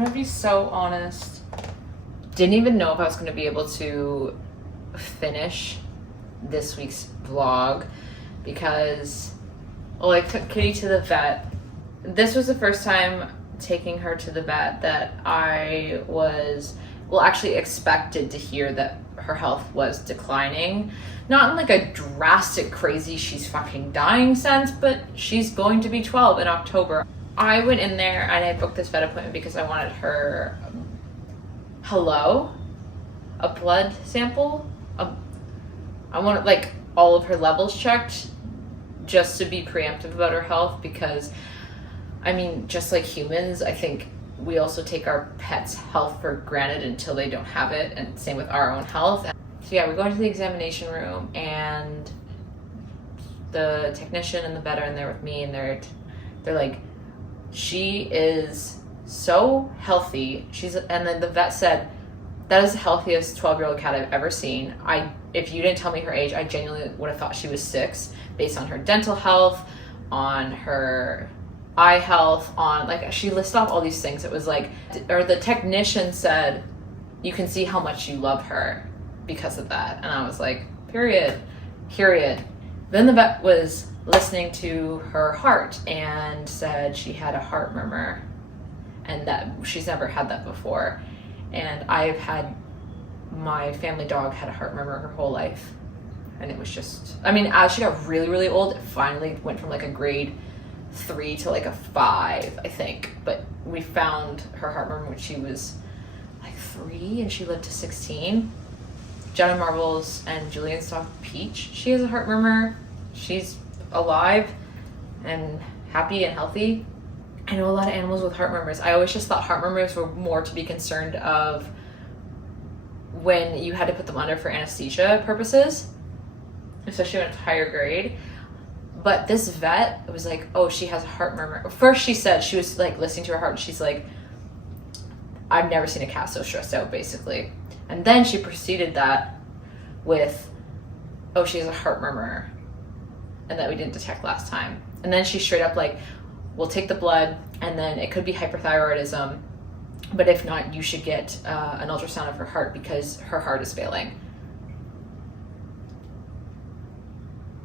gonna be so honest. Didn't even know if I was gonna be able to finish this week's vlog because, well, I took Kitty to the vet. This was the first time taking her to the vet that I was, well, actually expected to hear that her health was declining. Not in like a drastic, crazy, she's fucking dying sense, but she's going to be 12 in October. I went in there and I booked this vet appointment because I wanted her, a blood sample. I wanted like all of her levels checked just to be preemptive about her health because, I mean, just like humans, I think we also take our pets' health for granted until they don't have it, and same with our own health. So yeah, we go into the examination room and the technician and the vet are in there with me, and they're like, she is so healthy. And then the vet said, that is the healthiest 12-year-old cat I've ever seen. If you didn't tell me her age, I genuinely would have thought she was 6 based on her dental health, on her eye health, on like, she listed off all these things. It was like, or the technician said, you can see how much you love her because of that. And I was like, period. Then the vet was listening to her heart and said she had a heart murmur and that she's never had that before. And I've had, my family dog had a heart murmur her whole life. And it was just, I mean, as she got really, really old, it finally went from like a grade 3 to like a 5, I think. But we found her heart murmur when she was like 3 and she lived to 16. Jenna Marbles and Julian's dog Peach, she has a heart murmur. She's alive and happy and healthy. I know a lot of animals with heart murmurs. I always just thought heart murmurs were more to be concerned of when you had to put them under for anesthesia purposes, especially when it's higher grade. But this vet was like, oh, she has a heart murmur. First she said, she was like listening to her heart and she's like, I've never seen a cat so stressed out, basically. And then she preceded that with, oh, she has a heart murmur and that we didn't detect last time. And then she straight up like, we'll take the blood and then it could be hyperthyroidism, but if not, you should get an ultrasound of her heart because her heart is failing.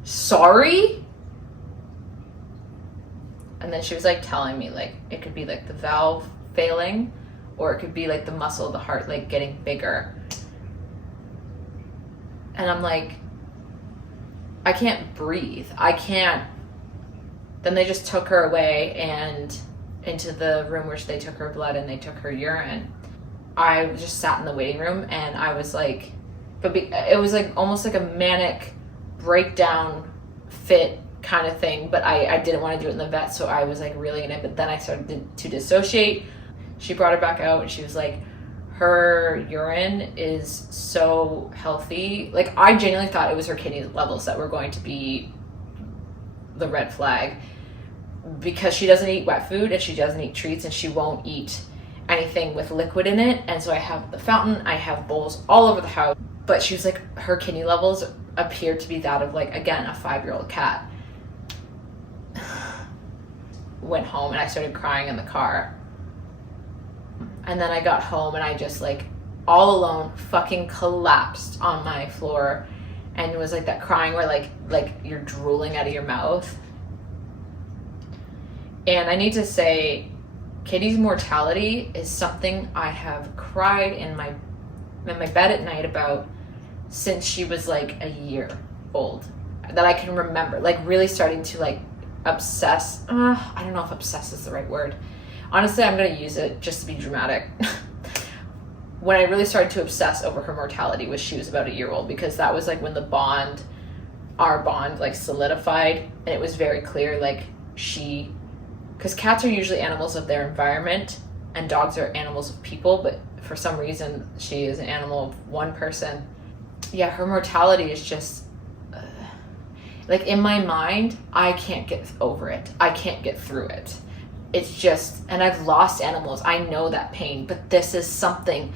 Sorry? And then she was like telling me like, it could be like the valve failing or it could be like the muscle of the heart like getting bigger. And I'm like, I can't breathe. I can't. Then they just took her away and into the room where they took her blood and they took her urine. I just sat in the waiting room and I was like, it was like almost like a manic breakdown fit kind of thing, but I didn't want to do it in the vet, so I was like really in it. But then I started to dissociate. She brought her back out and she was like, her urine is so healthy. Like, I genuinely thought it was her kidney levels that were going to be the red flag because she doesn't eat wet food and she doesn't eat treats and she won't eat anything with liquid in it. And so I have the fountain, I have bowls all over the house, but she was like, her kidney levels appeared to be that of like, again, a 5-year-old cat. Went home and I started crying in the car. And then I got home and I just like all alone fucking collapsed on my floor and it was like that crying where like you're drooling out of your mouth. And I need to say, Kitty's mortality is something I have cried in my bed at night about since she was like a year old, that I can remember, like really starting to like obsess. I don't know if obsess is the right word. Honestly, I'm going to use it just to be dramatic. When I really started to obsess over her mortality was she was about a year old, because that was like when our bond like solidified, and it was very clear like because cats are usually animals of their environment and dogs are animals of people, but for some reason she is an animal of one person. Yeah, her mortality is just like in my mind, I can't get over it. I can't get through it. It's just, and I've lost animals. I know that pain, but this is something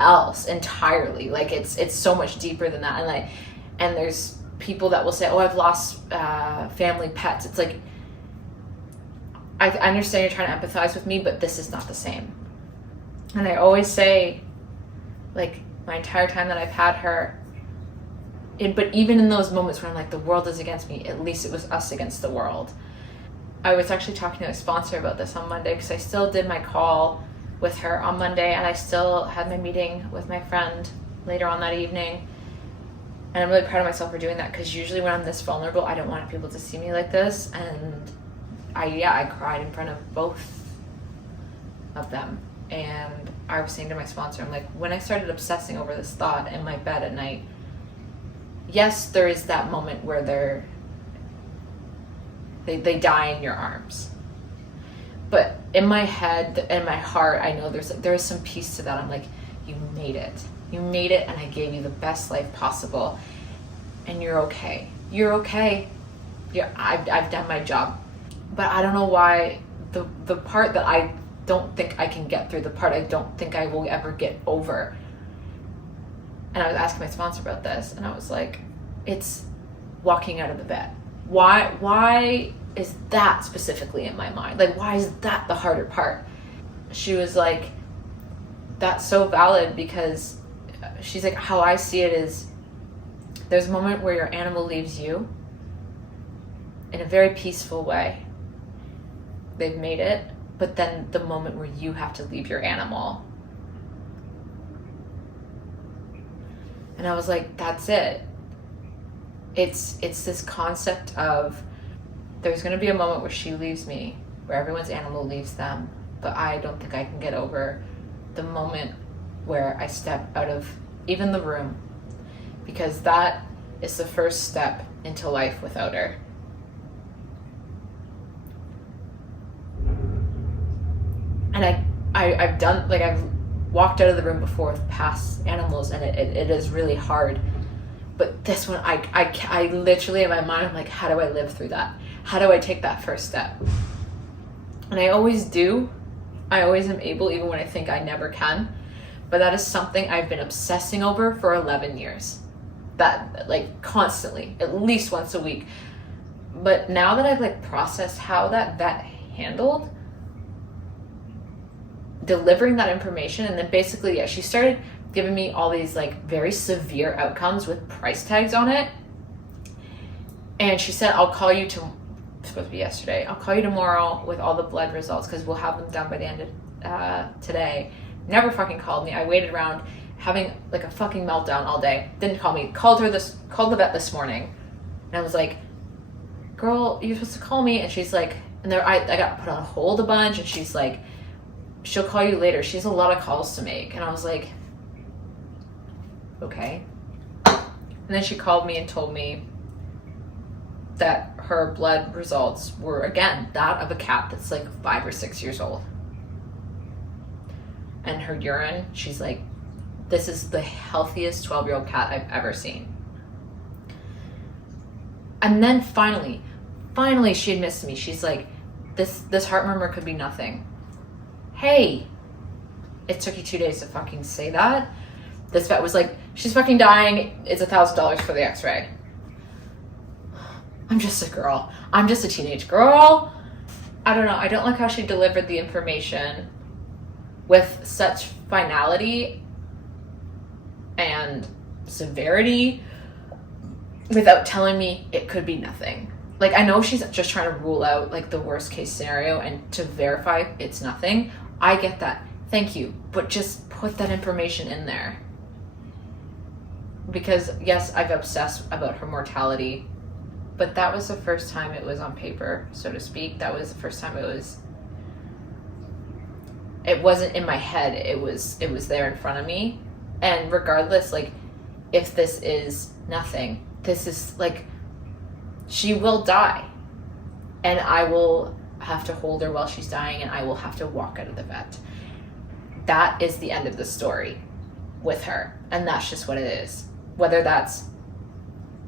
else entirely. Like it's so much deeper than that. And there's people that will say, oh, I've lost family pets. It's like, I understand you're trying to empathize with me, but this is not the same. And I always say, like, my entire time that I've had her, but even in those moments where I'm like, the world is against me, at least it was us against the world. I was actually talking to a sponsor about this on Monday, because I still did my call with her on Monday, and I still had my meeting with my friend later on that evening. And I'm really proud of myself for doing that, because usually when I'm this vulnerable, I don't want people to see me like this. And I cried in front of both of them. And I was saying to my sponsor, I'm like, when I started obsessing over this thought in my bed at night, yes, there is that moment where they die in your arms. But in my head and my heart, I know there is some peace to that. I'm like, you made it. You made it, and I gave you the best life possible. And you're okay. You're okay. I've done my job. But I don't know why the part that I don't think I can get through, the part I don't think I will ever get over. And I was asking my sponsor about this, and I was like, it's walking out of the bed. Why is that specifically in my mind? Like, why is that the harder part? She was like, that's so valid, because she's like, how I see it is, there's a moment where your animal leaves you in a very peaceful way. They've made it, but then the moment where you have to leave your animal. And I was like, that's it. It's this concept of, there's going to be a moment where she leaves me, where everyone's animal leaves them, but I don't think I can get over the moment where I step out of even the room, because that is the first step into life without her. And I've done, like, I've walked out of the room before with past animals, and it is really hard. But this one, I literally, in my mind, I'm like, how do I live through that? How do I take that first step? And I always do. I always am able, even when I think I never can. But that is something I've been obsessing over for 11 years. That, like, constantly, at least once a week. But now that I've, like, processed how that vet handled delivering that information, and then basically, yeah, she started giving me all these, like, very severe outcomes with price tags on it. And she said, I'll call you it's supposed to be yesterday. I'll call you tomorrow with all the blood results, because we'll have them done by the end of today. Never fucking called me. I waited around having, like, a fucking meltdown all day. Didn't call me. Called the vet this morning. And I was like, girl, you're supposed to call me. And she's like, and there I got put on hold a bunch, and she's like, she'll call you later. She has a lot of calls to make. And I was like, okay. And then she called me and told me that her blood results were, again, that of a cat that's like 5 or 6 years old. And her urine, she's like, this is the healthiest 12-year-old cat I've ever seen. And then finally she admits to me, she's like, this heart murmur could be nothing. Hey, it took you 2 days to fucking say that? This vet was like, she's fucking dying. It's $1,000 for the x-ray. I'm just a girl. I'm just a teenage girl. I don't know. I don't like how she delivered the information with such finality and severity without telling me it could be nothing. Like, I know she's just trying to rule out, like, the worst case scenario and to verify it's nothing. I get that. Thank you. But just put that information in there. Because, yes, I've obsessed about her mortality, but that was the first time it was on paper, so to speak. That was the first time it wasn't in my head. It was there in front of me. And regardless, like, if this is nothing, this is, like, she will die. And I will have to hold her while she's dying, and I will have to walk out of the vet. That is the end of the story with her. And that's just what it is. Whether that's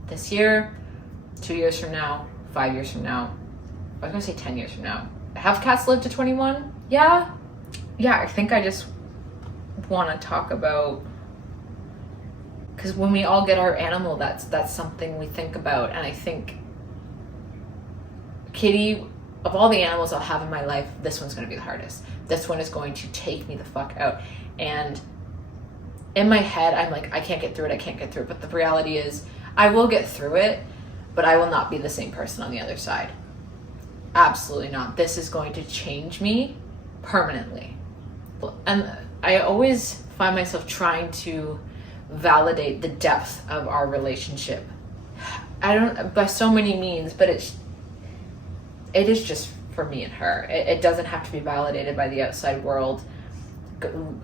this year, 2 years from now, 5 years from now, I was gonna say 10 years from now. Have cats lived to 21? Yeah, I think I just want to talk about, because when we all get our animal, that's something we think about. And I think Kitty of all the animals I'll have in my life, this one's going to be the hardest. This one is going to take me the fuck out. And in my head, I'm like, I can't get through it. But the reality is, I will get through it, but I will not be the same person on the other side. Absolutely not. This is going to change me permanently. And I always find myself trying to validate the depth of our relationship. I don't, by so many means, but it is just for me and her. It doesn't have to be validated by the outside world.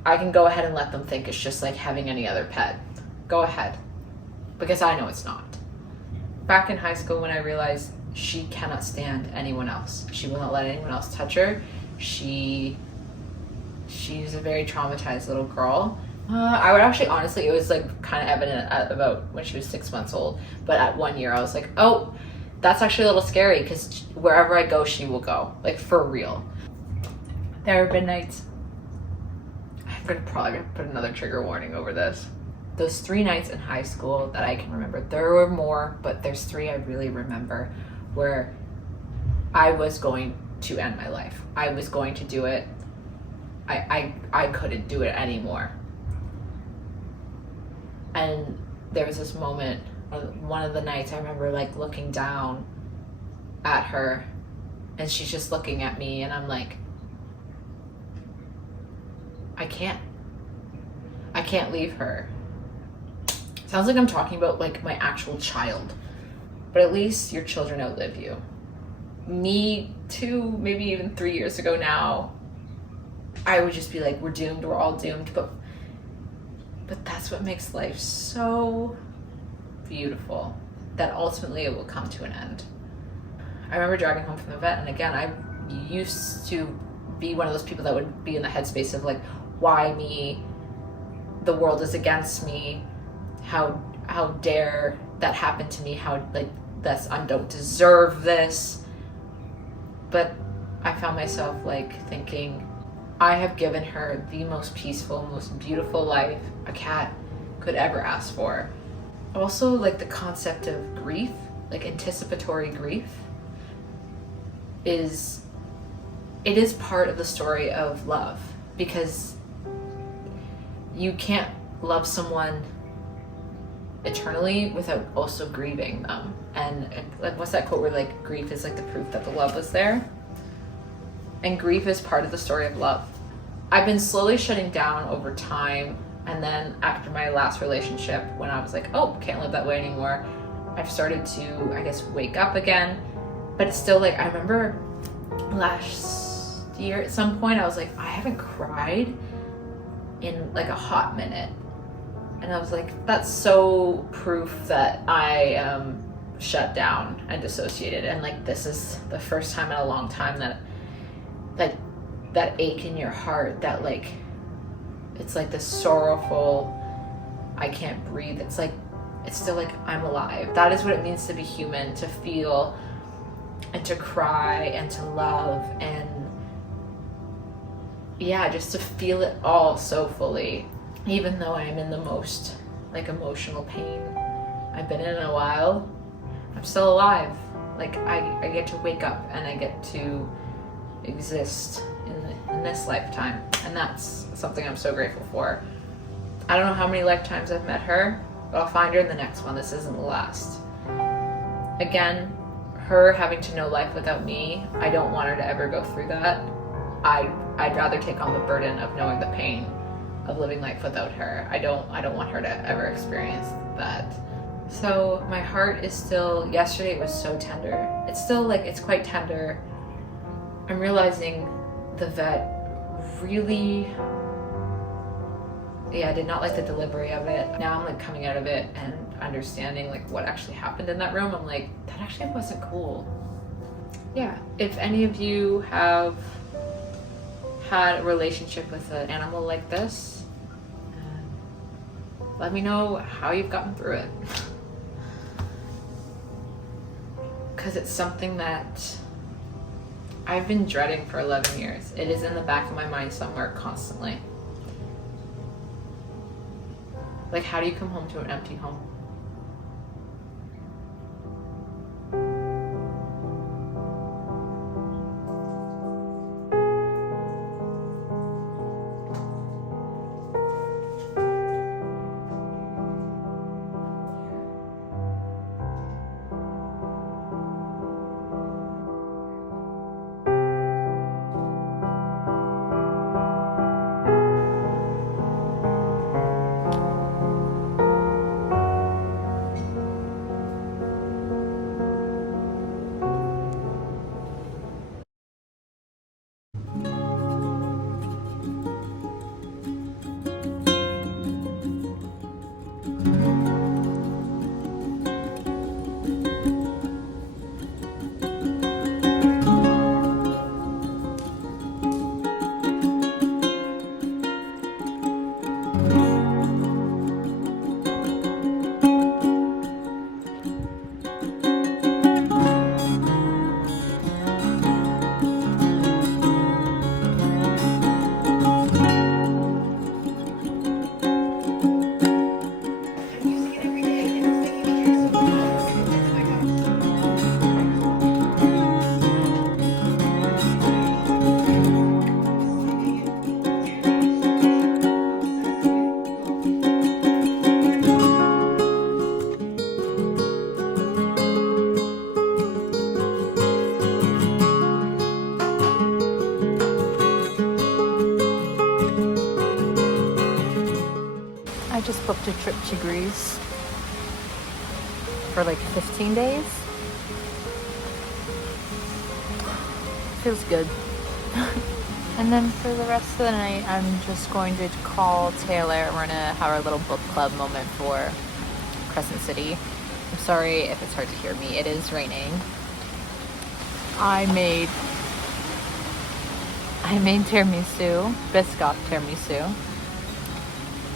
I can go ahead and let them think it's just like having any other pet. Go ahead. Because I know it's not. Back in high school, when I realized she cannot stand anyone else. She will not let anyone else touch her. She's a very traumatized little girl. I would actually, honestly, it was like kind of evident at about when she was 6 months old. But at 1 year, I was like, oh, that's actually a little scary, because wherever I go, she will go. Like, for real. There have been nights. I'm probably gonna put another trigger warning over this. Those 3 nights in high school that I can remember. There were more, but there's 3 I really remember where I was going to end my life. I was going to do it. I couldn't do it anymore. And there was this moment, one of the nights I remember like looking down at her, and she's just looking at me, and I'm like, I can't leave her. Sounds like I'm talking about like my actual child, but at least your children outlive you. Me 2, maybe even 3 years ago now, I would just be like, we're doomed, we're all doomed, but that's what makes life so beautiful, that ultimately it will come to an end. I remember driving home from the vet, and again, I used to be one of those people that would be in the headspace of like, why me? The world is against me. How dare that happen to me? How, like, I don't deserve this. But I found myself like thinking, I have given her the most peaceful, most beautiful life a cat could ever ask for. Also, like, the concept of grief, like anticipatory grief, it is part of the story of love, because you can't love someone eternally without also grieving them. And like, what's that quote where like grief is like the proof that the love was there? And grief is part of the story of love. I've been slowly shutting down over time, and then after my last relationship, when I was like, oh, can't live that way anymore, I've started to, I guess, wake up again. But it's still like, I remember last year at some point I was like, I haven't cried in like a hot minute. And I was like, that's so proof that I am shut down and dissociated. And like, this is the first time in a long time that that ache in your heart, that like, it's like this sorrowful, I can't breathe. It's like, it's still like, I'm alive. That is what it means to be human, to feel and to cry and to love, and yeah, just to feel it all so fully. Even though I'm in the most like emotional pain I've been in a while, I'm still alive. Like, I get to wake up and I get to exist in this lifetime, and that's something I'm so grateful for. I don't know how many lifetimes I've met her, but I'll find her in the next one. This isn't the last. Again, her having to know life without me, I don't want her to ever go through that. I'd rather take on the burden of knowing the pain of living life without her. I don't want her to ever experience that. So my heart is still, yesterday it was so tender. It's still like, it's quite tender. I'm realizing the vet really, I did not like the delivery of it. Now I'm like coming out of it and understanding like what actually happened in that room. I'm like, that actually wasn't cool. Yeah, if any of you have had a relationship with an animal like this, let me know how you've gotten through it. Because it's something that I've been dreading for 11 years. It is in the back of my mind somewhere constantly. Like, how do you come home to an empty home? booked a trip to Greece for like 15 days. Feels good. And then for the rest of the night, I'm just going to call Taylor. We're gonna have our little book club moment for Crescent City. I'm sorry if it's hard to hear me. It is raining. I made tiramisu, biscoff tiramisu,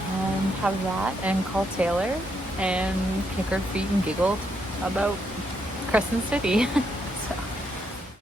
and have that and call Taylor and kick her feet and giggle about Crescent City.